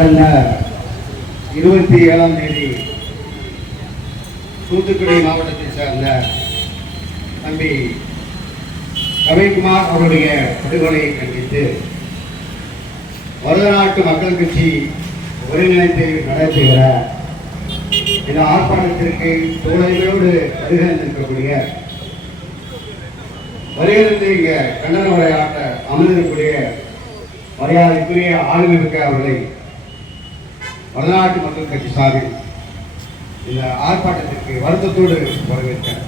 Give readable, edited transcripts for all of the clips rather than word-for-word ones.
கடந்த 27ஆம் தேதி தூத்துக்குடி மாவட்டத்தைச் சேர்ந்த தம்பி கவின்குமார் அவருடைய படுகொலையை கண்டித்து மருதநாட்டு மக்கள் கட்சி ஒருங்கிணைத்து நடத்துகிற இந்த ஆர்ப்பாட்டத்திற்கு தோழமையோடு வருகின்ற வருகிறது இங்க கண்டன உரையாற்ற அமர்ந்திருக்கக்கூடிய மரியாதைக்குரிய ஆளுமிக்க அவர்களை மருதநாட்டு மக்கள் கட்சி சார்பில் இந்த ஆர்ப்பாட்டத்திற்கு வருத்தத்தோடு வரவேற்கிறேன்.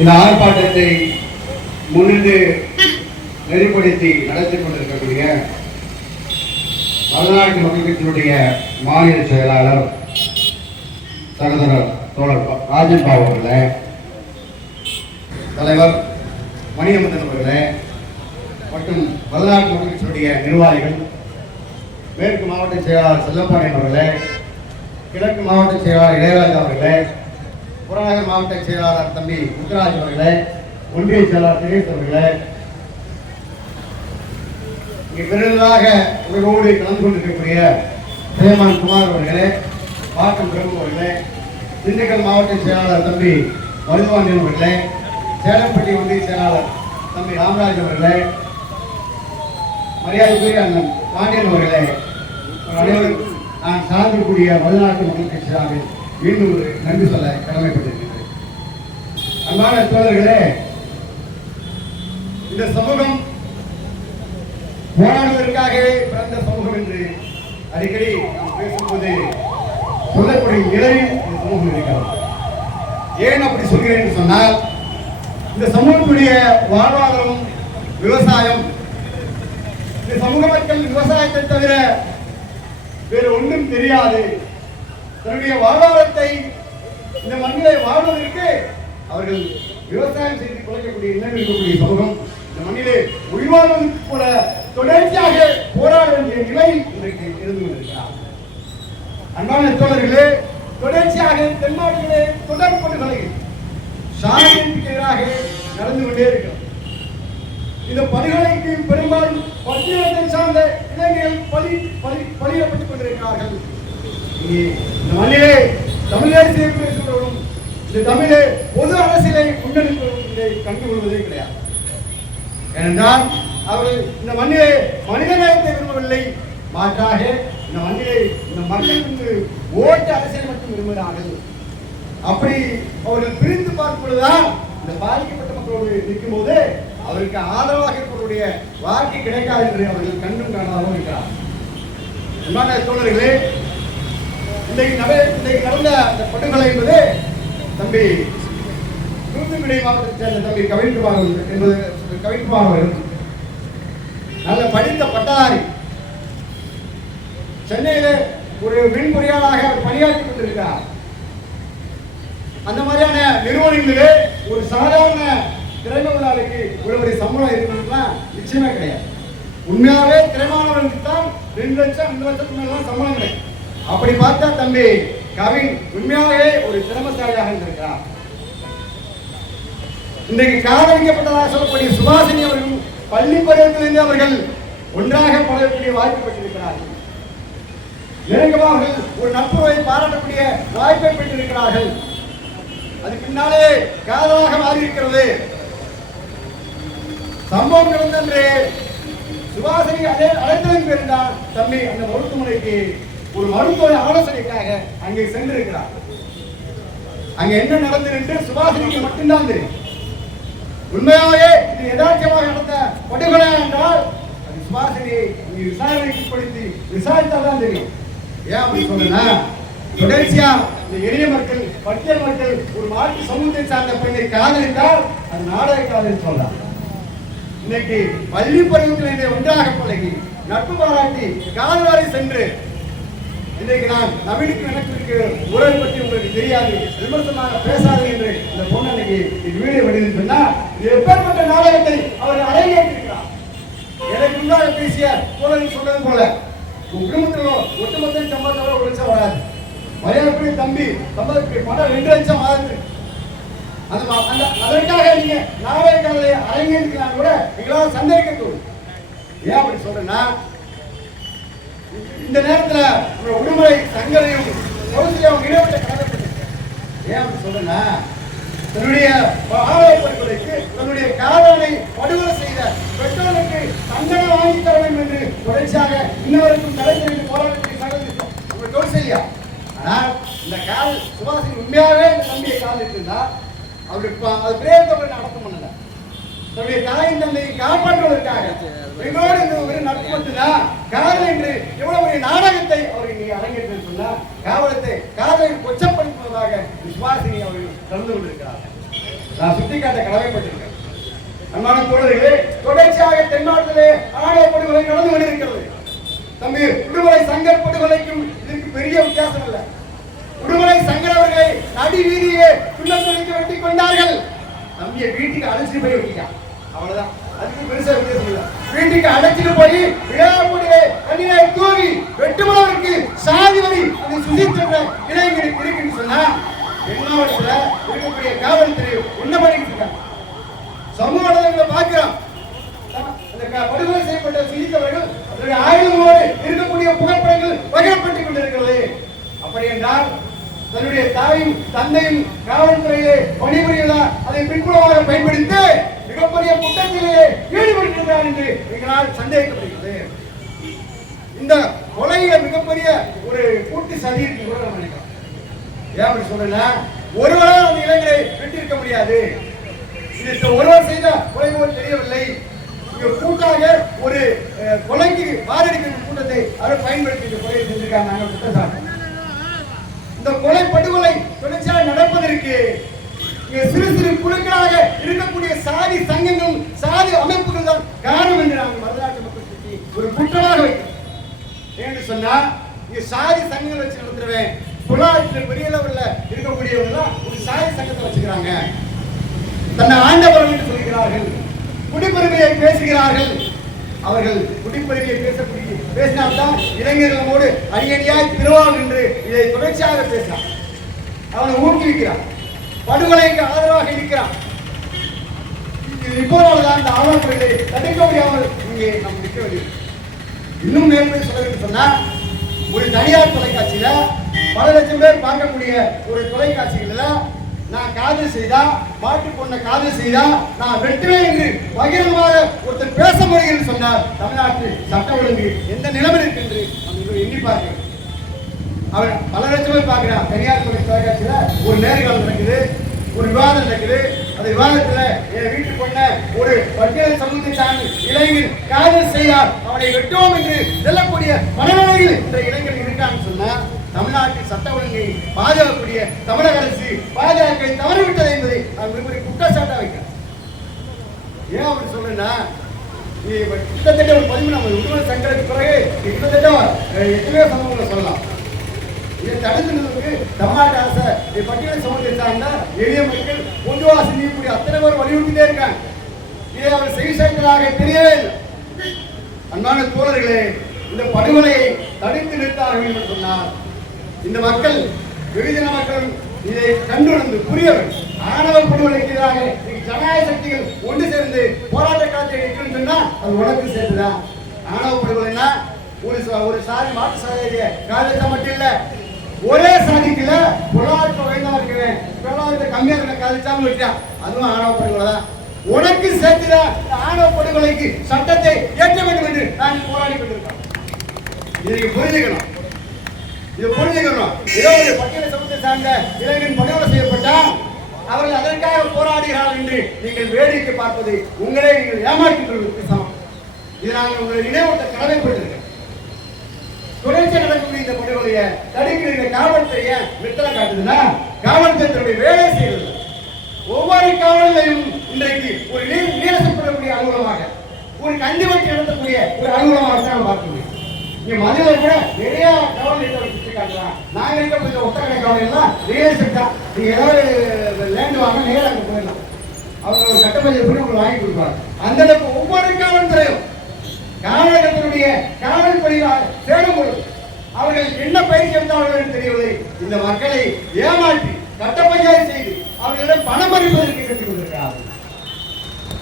இந்த ஆர்ப்பாட்டத்தை முன்னின்று நெறிப்படுத்தி நடத்தி கொண்டிருக்கக்கூடிய மருதநாட்டு மக்கள் கட்சியினுடைய மாநில செயலாளர் சகோதரர் தோழர் ராஜன் பாபு அவர்களே, தலைவர் மணியமுதன் அவர்களே மற்றும் மருதநாட்டு மக்கள் கட்சியினுடைய நிர்வாகிகள், மேற்கு மாவட்ட செயலாளர் செல்லப்பாண்டியன் அவர்களே, கிழக்கு மாவட்ட செயலாளர் இளையராஜா அவர்களே, புறநகர் மாவட்ட செயலாளர் தம்பி முத்துராஜ் அவர்களே, ஒன்றிய செயலாளர் தினேஷ் அவர்களே, இங்கு விருதாக உங்களோடு கலந்து கொண்டிருக்கக்கூடிய ஜெயமான் குமார் அவர்களே, பாட்டம் பிரபு அவர்களே, திண்டுக்கல் மாவட்ட செயலாளர் தம்பி மருதுவாண்டியன் அவர்களே, சேலப்பட்டி ஒன்றிய செயலாளர் தம்பி ராமராஜ் அவர்களே, மரியாதைக்குரிய அண்ணன் பாண்டியன் அவர்களே, அனைவருக்கும் நான் சார்ந்திருக்கூடிய மருதநாட்டு மக்கள் கட்சி சார்பில் மீண்டும் ஒரு நன்றி சொல்ல கடமைப்பட்டிருக்கிறேன். அன்பான தோழர்களே, இந்த சமூகம் போராடுவதற்காகவே பிறந்த சமூகம் என்று அடிக்கடி நாம் பேசும்போது சொல்லக்கூடிய நிலையில் இந்த சமூகம் இருக்கிறது. ஏன் அப்படி சொல்கிறேன் என்று சொன்னால், இந்த சமூகத்துடைய வாழ்வாதாரம் விவசாயம். இந்த சமூக மக்கள் விவசாயத்தை தவிர வேறு ஒன்றும் தெரியாது. தன்னுடைய வாழ்வாதாரத்தை இந்த மண்ணிலே வாழ்வதற்கு அவர்கள் விவசாயம் செய்து குறைக்கக்கூடிய எண்ணம் இருக்கக்கூடிய சமூகம் இந்த மண்ணிலே உயிர்வாழ்வதற்கு கூட தொடர்ச்சியாக போராட வேண்டிய நிலை இன்றைக்கு இருந்து கொண்டிருக்கிறார். அன்பான தோழர்களே, தொடர்ச்சியாக தென் மாவட்டங்களே தொடர் படுகொலை சாதிக்கு எதிராக நடந்து கொண்டே இருக்கிறது. இந்த படுகொலைக்கு பெரும்பாலும் பட்டியலை சார்ந்த இளைஞர்கள் பலியிடப்பட்டுக் கொண்டிருக்கிறார்கள். இந்த மண்ணிலே தமிழ் அரசியலை பேசுகிறவர்களும் இந்த தமிழே பொது அரசியலை முன்னெடுப்பவர்களும் இதை கண்டுகொள்வதே கிடையாது. ஏனென்றால் அவர்கள் இந்த மண்ணிலே மனித நேயத்தை விரும்பவில்லை, மாற்றாக இந்த மண்ணிலே இந்த மக்களுக்கு ஓட்டு அரசியல் மட்டும் விரும்புகிறார்கள். அப்படி அவர்கள் பிரித்து பார்ப்பதுதான் இந்த பாதிக்கப்பட்ட மக்களோடு நிற்கும் போது அவருக்கு ஆதரவாக இருப்பவருடைய வாக்கு கிடைக்காது என்று அவர்கள் கண்டும் காணாமல் இருக்கிறார். அன்பான தோழர்களே, இன்றைக்கு நடந்த அந்த படுகொலை என்பது தம்பி தூத்துக்குடி மாவட்டத்தைச் சேர்ந்த தம்பி கவின்குமார் என்பது கவின்குமார் அவர்கள் நல்ல படித்த பட்டதாரி. சென்னையிலே ஒரு மின் பொறியாளராக அவர் பணியாற்றிக் கொண்டிருக்கிறார். அந்த மாதிரியான நிறுவனங்களிலே ஒரு சாதாரண திரைமகளாளுக்கு ஒரு சம்பளம் இருக்குன்னா நிச்சயமே கிடையாது. உண்மையாவே திரைமானவர்களுக்கு தான் 2 லட்சம் 2 லட்சத்துக்கு மேலாம் சம்பளம் கிடைக்கும். அப்படி பார்த்தா தம்பி கவின் உண்மையாகவே ஒரு திறமசாலியாக இருந்திருக்கிறார். இன்றைக்கு காதலிக்கப்பட்டதாக சொல்லக்கூடிய சுபாசினி அவர்கள் பள்ளி பருவத்திலிருந்து அவர்கள் ஒன்றாக பழகக்கூடிய வாய்ப்பு பெற்றிருக்கிறார்கள். நெருக்கமாக ஒரு நட்புறவை பாராட்டக்கூடிய வாய்ப்பை பெற்றிருக்கிறார்கள். அது பின்னாலே காதலாக மாறி இருக்கிறது. சம்பவம் நடந்தன்று சுபாசினி அழைத்ததன் பேர் தான் தம்பி அந்த மருத்துவமனைக்கு ஒரு மருத்துவ ஆலோசனைக்காக அங்கே சென்றிருக்கிறார். அங்க என்ன நடந்தது என்று சுபாசினிக்கு மட்டும்தான் தெரியும். உண்மையாகவே இது யதார்த்தமாக நடந்த படுகொலை என்றால் அது சுபாசினியை விசாரணைக்கு உட்படுத்தி விசாரித்தால்தான் தெரியும். ஏன் அப்படி சொன்னா, தொடர்ச்சியா இந்த எளிய மக்கள் பட்டியல் மக்கள் ஒரு மாற்று சமூகத்தை சார்ந்த பெண்ணை காதலித்தால் அது நாடக காதல் சொல்றாங்க. இன்னைக்கு பள்ளி பருவத்தில் ஒன்றாக பழகி நட்பு பாராட்டி காதல் வரை சென்று இன்றைக்கு நான் நவீனுக்கு எனக்கு உறவை பற்றி உங்களுக்கு தெரியாது, விமர்சனமாக பேசாது என்று இந்த பொண்ணு இன்னைக்கு வீடியோ வெளியில் சொன்னா எப்பேற்பட்ட நாடகத்தை அவர் அரங்கேற்றிருக்கிறார். எனக்கு முன்னாடி பேசிய தோழர்கள் சொன்னது போல உங்க குடும்பத்தில் ஒட்டுமொத்த சம்பளத்தோட 1 லட்சம் வராது. மரியாதைக்குரிய தம்பி சம்பளத்துக்கு பணம் 2 லட்சம் ஆகுது. அதற்காக நீங்க நாடகங்களை அரங்கேற்றிக்கலாம் கூட எங்களால் சந்தேகிக்க தோணும். ஏன் அப்படி சொல்றேன்னா, இந்த நேரத்துல விடுமுறை சங்கரையும் கௌசல்யாவும் இடைப்பட்ட கடமைப்பட்டிருக்க. ஏன் அப்படி சொல்றேன்னா, தன்னுடைய ஆலோசனைக்கு தன்னுடைய காதலனை படுகொலை செய்த பெற்றோருக்கு தண்டனை வாங்கி தர வேண்டும் என்று தொடர்ச்சியாக இன்னவருக்கும் தலைவருக்கு போராட்டத்தை நடந்திருக்கும் கௌசல்யா. ஆனால் இந்த காதல் சுபாஷின் உண்மையாகவே இந்த தம்பியை காதலித்திருந்தா அவருக்கு அது பிரேதத்தை நடத்தம் பண்ணல. தன்னுடைய தாயின் தந்தையை காப்பாற்றுவதற்காக நடத்தப்பட்டுதான் காதல் என்று எவ்வளவு ஒரு நாடகத்தை அவர் இங்கே அரங்கேற்று சொன்னார். காதலை கொச்சப்படுத்துவதாக சுபாஷினி அவர்கள் கலந்து கொண்டிருக்கிறார்கள். நான் சுட்டிக்காட்ட கடமைப்பட்டிருக்கேன். அன்பான தோழர்களே, தொடர்ச்சியாக தென்னாட்டிலே ஆணவ படுகொலை நடந்து கொண்டிருக்கிறது. தம்பி விடுதலை சங்கர் படுகொலைக்கும் இதற்கு பெரிய வித்தியாசம் இல்லை. விடுதலை சங்கர் அவர்களை நடி வீதியே துள்ளத்துறைக்கு வெட்டி கொண்டார்கள். தம்பியை வீட்டுக்கு அழைச்சிட்டு போய் வெட்டிட்டான். அவ்வளவுதான். அதுக்கு பெருசா வித்தியாசம் இல்லை. வீட்டுக்கு அழைச்சிட்டு போய் விழாவுடைய கண்ணினை தூவி வெட்டுமளவிற்கு சாதி வரி அதை சுசித்த இளைஞருக்கு இருக்குன்னு சொன்னா தென்னாவட்டத்துல இருக்கக்கூடிய காவல்துறை என்ன பண்ணிட்டு இருக்காங்க? சமூக வலைதளங்களை பார்க்கிறோம். படுகொலை செய்யப்பட்ட சுசித்தவர்கள் அதனுடைய ஆயுதங்களோடு இருக்கக்கூடிய புகைப்படங்கள் பகிரப்பட்டுக் கொண்டிருக்கிறது. அப்படி என்றால் தன்னுடைய தாயும் தந்தையும் காவல்துறையிலே பணிபுரியதா அதை பின்புலமாக பயன்படுத்தி மிகப்பெரிய குற்றத்திலே ஈடுபடுகின்றார் என்று எங்களால் சந்தேகிக்கப்படுகிறது. இந்த கொலையில மிகப்பெரிய ஒரு கூட்டு சதி இருக்கு கூட நம்ம நினைக்கிறோம். ஏன் அப்படி சொல்றேன்னா, ஒருவரால் அந்த இளைஞரை வெட்டியிருக்க முடியாது. இது ஒருவர் செய்த கொலை போல் தெரியவில்லை. கூட்டாக ஒரு கொலைக்கு வாரடிக்கும் கூட்டத்தை அவர் பயன்படுத்தி இந்த கொலையை செஞ்சிருக்காங்க. இந்த கொலை படுகொலை தொடர்ச்சியாக நடப்பதற்கு சிறு சிறு குழுக்களாக இருக்கக்கூடிய சாதி சங்கங்களும் சாதி அமைப்புகள் தான் காரணம் என்று நாங்கள் மருதாட்டு மக்கள் கட்சி ஒரு குற்றமாக வைக்கிறோம். என்று சொன்னா இங்க சாதி சங்கங்கள் வச்சு நடத்துறேன். பொருளாதாரத்தில் பெரிய லெவல்ல இருக்கக்கூடியவங்க ஒரு சாதி சங்கத்தை வச்சுக்கிறாங்க. தன்னை ஆண்டவர்கள் என்று சொல்கிறார்கள். குடிப்பெருமையை பேசுகிறார்கள். அவர்கள் குடிப்பெருமையை பேசினால்தான் இளைஞர்களோடு அடியடியாய் திருவாள் என்று இதை தொடர்ச்சியாக பேசினார். அவனை ஊக்குவிக்கிறான். படுகொலைக்கு ஆதரவாக இருக்கிறான். இப்போதான் இந்த ஆவணங்களை தடுக்க முடியாமல் இங்கே நாம் நிற்க வேண்டும். இன்னும் மேலும் சொல்ல சொன்னா, ஒரு தனியார் தொலைக்காட்சியில பல லட்சம் பேர் பார்க்கக்கூடிய ஒரு தொலைக்காட்சிகள்ல நான் காதல் செய்தா மாட்டு பொண்ணை காதல் செய்தா நான் வெட்டுவேன் என்று பகிரங்கமாக ஒருத்தர் பேச முடியும் சொன்னார். தமிழ்நாட்டில் சட்ட ஒழுங்கு எந்த நிலைமை இருக்கு என்று எண்ணி பார்க்கிறேன். அவன் பல லட்சம் பேர் பார்க்கிறான். தனியார் தொலைக்காட்சியில ஒரு நேர்காணல் நடக்குது, ஒரு விவாதம் நடக்குது. அந்த விவாதத்துல என் வீட்டு பொண்ண ஒரு பட்டியல் சமூகத்தை சார்ந்த இளைஞர் காதல் செய்தார், அவனை வெட்டுவோம் என்று செல்லக்கூடிய மனநிலையில் இந்த இளைஞர் இருக்கான்னு சொன்னா, தமிழ்நாட்டில் சட்ட ஒழுங்கை பாதுகாக்கக்கூடிய தமிழக அரசு பாதுகாக்க தவறிவிட்டது என்பதை நான் மிகப்பெரிய குற்றச்சாட்டா வைக்கிறேன். ஏன் அப்படி சொல்றேன்னா, கிட்டத்தட்ட ஒரு 13 விடுதலை சங்கருக்கு பிறகு கிட்டத்தட்ட எத்தனையோ சம்பவங்களை சொல்லலாம். இதை தடுக்கிறதுக்கு தமிழ்நாட்டு அரசு பட்டியலை சமூகத்தை சார்ந்த எளிய மக்கள் பொதுவாக செய்யக்கூடிய அத்தனை பேர் வலியுறுத்திட்டே இருக்காங்க. இதை அவர் செய்தியாக தெரியவே இல்லை. அன்பான தோழர்களே, இந்த படுகொலையை தடுத்து நிறுத்த வேண்டும் சொன்னார். இந்த மக்கள் வெகுஜன மக்கள் இதை கண்டுணர்ந்து புரியவர். ஆணவ படுகொலைக்கு எதிராக ஜனநாயக சக்திகள் ஒன்று சேர்ந்து போராட்ட காலத்தை நிற்கணும் சொன்னா அது உனக்கு சேர்ந்துதான். ஆணவ படுகொலைன்னா ஒரு சாதி மாட்டு சாதிய காலத்தை மட்டும் இல்ல, ஒரே சாதிக்குல பொருளாதாரத்தை உயர்ந்தா இருக்கிறேன், பொருளாதாரத்தை கம்மியா இருக்க காலிச்சாம விட்டான், அதுவும் ஆணவ படுகொலை தான். உனக்கு சேர்த்துதான் ஆணவ படுகொலைக்கு சட்டத்தை ஏற்ற வேண்டும் என்று நாங்கள் போராடி கொண்டிருக்கோம். இதை புரிஞ்சுக்கணும். இது புரிஞ்சுக்கணும். ஏதோ ஒரு பட்டியலை சமூகத்தை சார்ந்த இளைஞன் படுகொலை செய்யப்பட்டா அவர்கள் அதற்காக போராடுகிறார்கள் என்று நீங்கள் வேடிக்கை பார்ப்பது உங்களே நீங்கள் ஏமாற்றிக் கொள்வதற்கு சமம். இது நாங்கள் உங்களை நினைவூட்ட கடமைப்பட்டிருக்கேன். தொடர்ச்சியாக நடக்கக்கூடிய இந்த படுகொலையை தடுக்கிற இந்த காவல்துறையை வெத்தலை காட்டுதுன்னா காவல்துறையினுடைய வேலை செய்யறது. ஒவ்வொரு காவலையும் இன்றைக்கு ஒரு நீரசப்படக்கூடிய அலுவலமாக, ஒரு கஞ்சி வச்சு நடத்தக்கூடிய ஒரு அலுவலமாக தான் பார்க்க முடியும். இங்க மதுரை கூட நிறைய காவல் நிலையத்தை சுற்றி காட்டலாம். நாங்க இருக்க ஒத்தக்கடை காவல் எல்லாம் ரியல் எஸ்டேட் தான். நீங்க ஏதாவது லேண்ட் வாங்க நேரம் அங்கே போயிடலாம். அவங்க ஒரு கட்டமைப்பு பண்ணி உங்களுக்கு வாங்கி கொடுப்பாங்க. அந்த அளவுக்கு ஒவ்வொரு காவல்துறையும் காவலர்களுடைய காவல் பணியாக சேரும் பொழுது அவர்கள் என்ன பயிற்சி எடுத்தார்கள் என்று தெரியவில்லை. இந்த மக்களை ஏமாற்றி கட்ட பஞ்சாயத்து செய்து அவர்களிடம் பணம் பறிப்பதற்கு கற்றுக் கொண்டிருக்கிறார்கள்.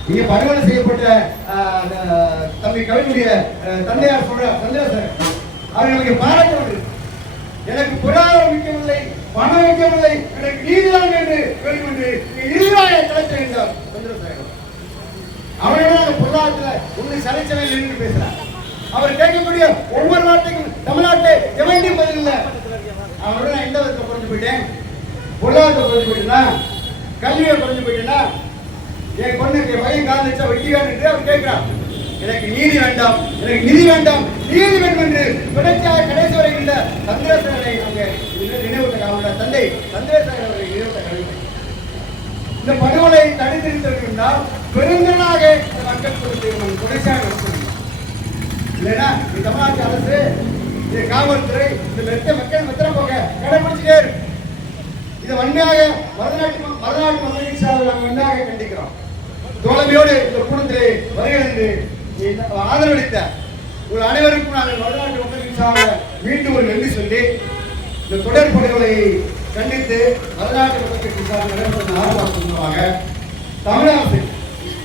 இங்கே படுகொலை செய்யப்பட்ட தம்பி தம்பி கவிஞருடைய தந்தையார் சொல்ற சந்திரசேகர் அவர்களுக்கு பாராட்ட வேண்டும். எனக்கு பொருளாதாரம் முக்கியமில்லை, பணம் முக்கியமில்லை, எனக்கு நீதிதான் என்று வெளிக்கொண்டு இறுதியாக கிடைத்த என்றார் சந்திரசேகர். அவர்கள் பொருளாதாரத்தில் உன்னை சலைச்சலை என்று பேசுறார். அவர் கேட்கக்கூடிய ஒவ்வொரு வார்த்தைக்கும் தமிழ்நாட்டை எவண்டி பதில் இல்லை. அவரோட நான் எந்த விதத்தை குறைஞ்சு போயிட்டேன், பொருளாதாரத்தை குறைஞ்சு போயிட்டேன்னா, கல்வியை குறைஞ்சு போயிட்டேன்னா, என் பொண்ணுக்கு பையன் காதலிச்சா வெட்டிக்கான் என்று அவர் கேட்கிறார். எனக்கு நீதி வேண்டாம், எனக்கு நிதி வேண்டாம், நீதி வேண்டும் என்று தொடர்ச்சியாக கடைசி வருகின்ற சந்திரசேகரை அங்கே நினைவூட்ட காவல தந்தை சந்திரசேகர் அவரை நினைவூட்ட கல்வி. இந்த படுகொலை தடுத்திருந்தால் பெருந்தனாக இந்த மக்கள் தொடர்ச்சியாக நடத்தணும். இல்லைன்னா தமிழ்நாட்டு அரசு, இந்த காவல்துறை, இந்த மக்கள் மெத்தனை போக கடைபிடிச்சுட்டே இருக்கு. இதை வன்மையாக மருதநாட்டு மக்களின் சார்பில் நாங்கள் வன்மையாக கண்டிக்கிறோம். தோழமையோடு இந்த கூட்டத்திலே வருகிறது ஆதரவளித்த ஒரு அனைவருக்கும் நாங்கள் மருதநாட்டு மக்களின் சார்பில் மீண்டும் ஒரு நன்றி சொல்லி இந்த தொடர் படுகொலையை கண்டித்து மருதநாட்டு மக்களின் சார்பில் நடைபெற்ற ஆர்ப்பாட்டமாக தமிழக அரசு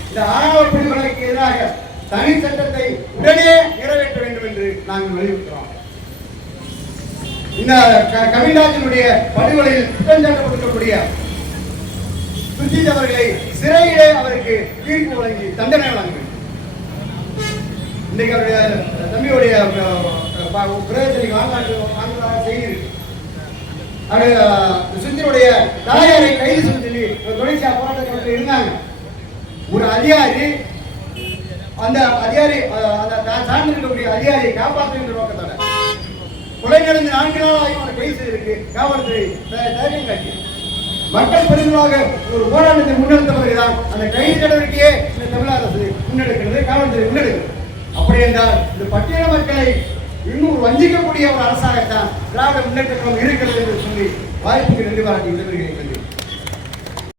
இந்த ஆணவ படுகொலைக்கு எதிராக தனி சட்டத்தை உடனே நிறைவேற்ற வேண்டும் என்று நாங்கள் வலியுறுத்துகிறோம். இந்த கவிராஜனுடைய படுகொலையில் குற்றம் சாட்டப்பட்டிருக்கக்கூடிய சுஜித் அவர்களை சிறையிலே அவருக்கு தீர்ப்பு வழங்கி தண்டனை வழங்க வேண்டும். இன்றைக்கு அவருடைய தம்பியுடைய பிரதேசத்துக்கு வாங்க செய்தி சுஜித்துடைய தாயாரை கைது சொல்லி தொடர்ச்சியாக போராட்டத்தில் இருந்தாங்க. ஒரு அதிகாரி அந்த அதிகாரி சார்ந்திருக்கக்கூடிய அதிகாரியை காப்பாற்றுகின்ற நோக்கத்தோட கொலை நடந்த 4 நாளாக அவனை கைது செய்திருக்கு காவல்துறை தைரியம் காட்டி மக்கள் பெருங்களாக ஒரு போராட்டத்தை முன்னெடுத்த பிறகுதான் அந்த கைது நடவடிக்கையே இந்த தமிழக அரசு முன்னெடுக்கிறது, காவல்துறை முன்னெடுக்கிறது. அப்படி என்றால் இந்த பட்டியல மக்களை இன்னும் வஞ்சிக்கக்கூடிய ஒரு அரசாகத்தான் திராவிட முன்னேற்ற கழகம் இருக்கிறது என்று சொல்லி வாய்ப்புக்கு நன்றி பாராட்டி விடைபெறுகிறேன்.